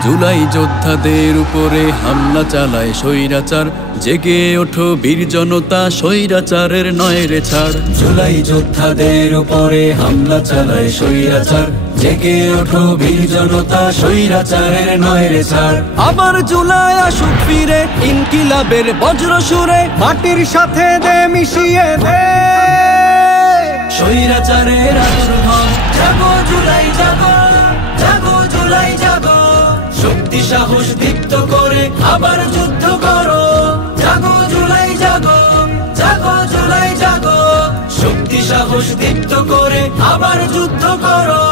জুলাই যোদ্ধাদের উপরে হামলা চালায় স্বৈরাচার, জেগে ওঠো বীর জনতা, স্বৈরাচারের নয় রে ছাড়। জুলাই যোদ্ধাদের উপরে হামলা চালায় স্বৈরাচার, জেগে ওঠো বীর জনতা, স্বৈরাচারের নয় রে ছাড়। আবার জুলাই আসুক ফিরে, ইনকিলাবের বজ্র সুরে, মাটির সাথে দে মিশিয়ে দে স্বৈরাচারের আবির্ভাব। জাগো জুলাই জাগো, জাগো জুলাই জাগো, শক্তি সাহস দীপ্ত করে আবার যুদ্ধ করো। জাগো জুলাই জাগো, জাগো জুলাই জাগো, শক্তি সাহস দীপ্ত করে আবার যুদ্ধ করো।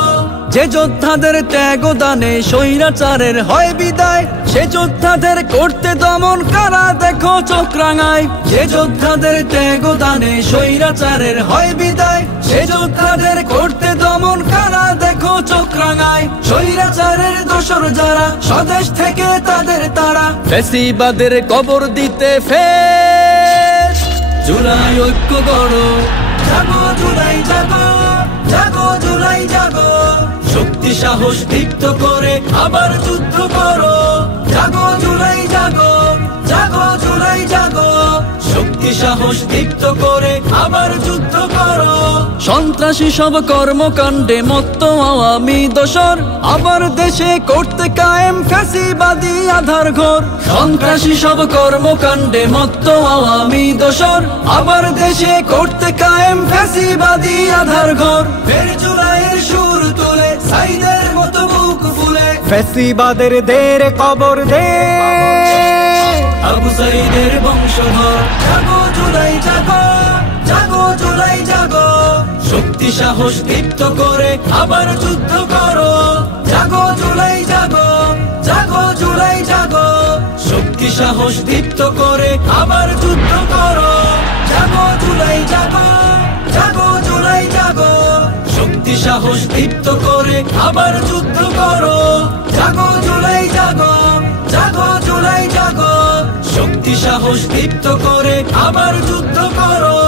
যে যোদ্ধাদের ত্যাগ দানে স্বৈরাচারের হয় বিদায়, সে যোদ্ধাদের করতে দমন কারা দেখো চোখ রাঙায়। যে যোদ্ধাদের ত্যাগ দানে স্বৈরাচারের হয় বিদায়, সে যোদ্ধাদের করতে দমন কারা দেখো চোখ রাঙায়। স্বৈরাচারের দোসর যারা, স্বদেশ থেকে তাদের তারা, ফ্যাসিবাদের কবর দিতে ফের। জুলাই ঐক্য গড়ো, জাগো জুলাই জাগো, জাগো জুলাই জাগো, শক্তি সাহস দীপ্ত করে আবার যুদ্ধ করো। জাগো জুলাই জাগো, জাগো জুলাই জাগো, শক্তি সাহস দীপ্ত করে আবার যুদ্ধ করো। সন্ত্রাসী সব কর্মকাণ্ডে মত্ত আওয়ামী দোসর, আবার দেশে করতে কায়েম ফ্যাসিবাদী আধার ঘর। সন্ত্রাসী সব কর্মকাণ্ডে মত্ত আওয়ামী দোসর, আবার দেশে করতে কায়েম ফ্যাসিবাদী আধার ঘর। ফের জুলাইয়ের সুর তুলে সাইদের মতো বুক ফুলে, ফ্যাসিবাদের দের কবর দে আবু সাইদের বংশধর। জাগো জুলাই জাগো, জাগো জুলাই জাগো, শক্তি সাহস দীপ্ত করে আবার যুদ্ধ করো। জাগো জুলাই জাগো, জাগো জুলাই জাগো, শক্তি সাহস দীপ্ত করে আবার যুদ্ধ করো। জাগো জুলাই জাগো, জাগো জুলাই জাগো, শক্তি সাহস দীপ্ত করে আবার যুদ্ধ করো। জাগো জুলাই জাগো, জাগো জুলাই জাগো, শক্তি সাহস দীপ্ত করে আবার যুদ্ধ করো।